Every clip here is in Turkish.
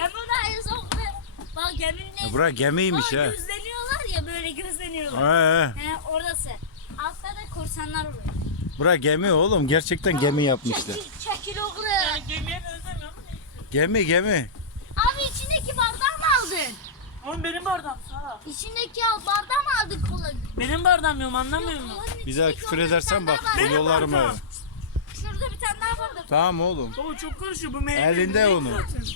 ya. Bura gemiymiş bak, ha. Gözleniyorlar ya böyle gözleniyorlar. He. He orası. Altta da korsanlar oluyor. Bura gemi oğlum gerçekten ya, gemi yapmışlar. Çekil, çekil oğlum. Ya yani gemiye Gemi gemi. Abi içindeki bardağı mı aldın? Oğlum benim bardağım sağ. İçindeki bardağı mı aldık kolay? Benim bardağım yok anlamıyor musun? Bir daha küfür edersen bak yollar mı? Şurada bir tane daha var da. Tamam oğlum. Oğlum tamam, çok karışıyor bu meyve. Elinde oğlum, onu. Zaten.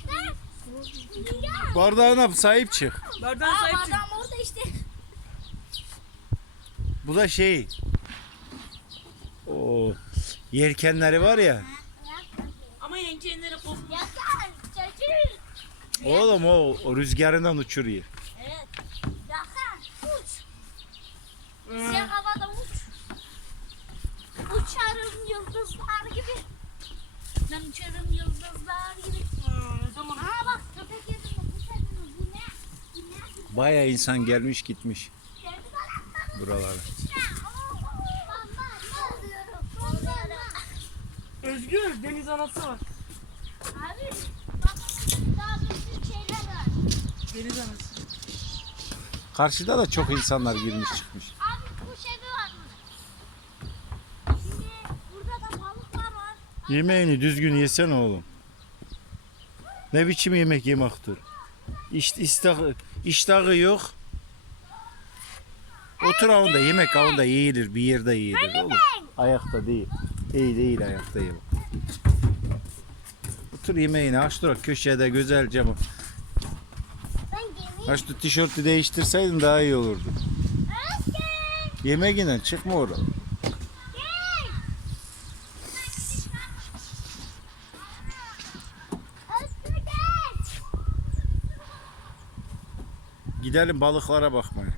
Bardağına sahip çık. Aa, Bardağına sahip çık. Bardağım çıksın. orada işte. Bu da şey. O yerkenleri var ya. Ha, ha. Ama yelkenleri kopmuş. Oğlum o, o rüzgarından uçuruyor. Evet. Yaka, uç. uç. Uçarım yıldızlar gibi. Ben uçarım yıldızlar. Baya insan gelmiş gitmiş buralara. Özgür deniz anası var. Abi Karşıda da çok insanlar girmiş çıkmış. Abi kuş evi var mı? Şimdi burada da balıklar var. Yemeğini düzgün yesen oğlum. Ne biçim yemek yemektir? İşte istek... Istah- İştahı yok. Otur onda yemek onda yiyilir bir yerde yiyilir oğlum. Ayakta değil. İyi değil ayakta yiyelim. Otur yemeğini aç dur köşede güzelce bu. Aç tişörtü değiştirseydin daha iyi olurdu. Yemek inen çıkma oradan. Gidelim balıklara bakmaya.